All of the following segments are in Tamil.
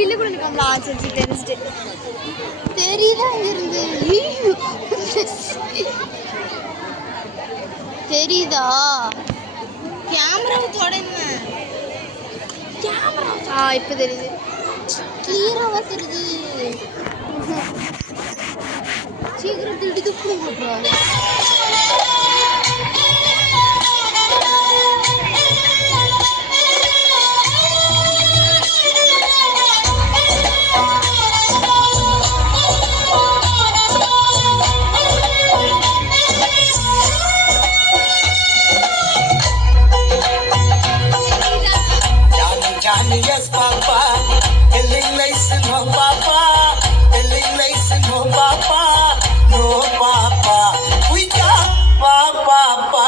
பில்லு கூட நிற்காமலா? சரி தெரிஞ்சுட்டு தெரியுதா இருந்து தெரியுதா? கேமராவை தொடங்க. கேமரா இப்போ தெரியுது, கிளியராக தெரியுது. சீக்கிரம் திருடி போட்டுருவாங்க. Yes, Papa. Telling lies, no, Papa. Telling lies, no, Papa. No, Papa. We got Papa.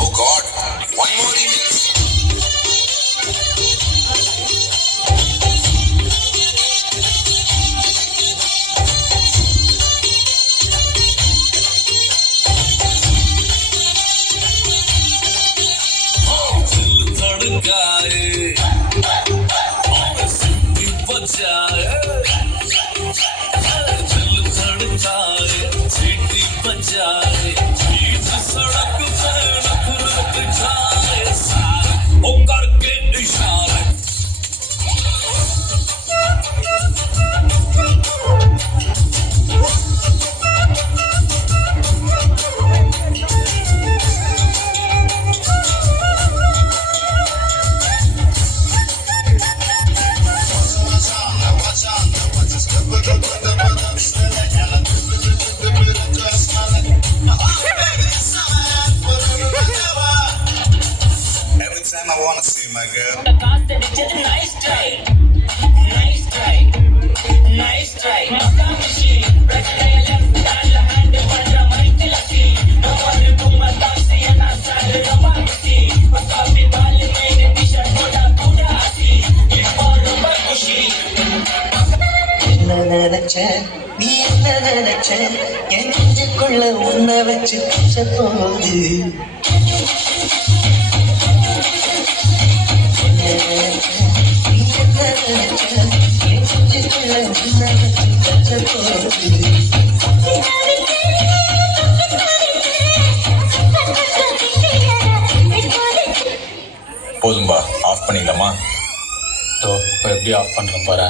Oh God, one more remix. Every time I wanna see my girl. Nice try, nice try, nice try. நீ என்ன நினைச்ச என் நெஞ்சுக்குள்ள உன்னை வச்சு பேச போகுது. போதும்பா, ஆஃப் பண்ணிடலாமா? இப்போ எப்படி ஆஃப் பண்ணுறேன் பாரு.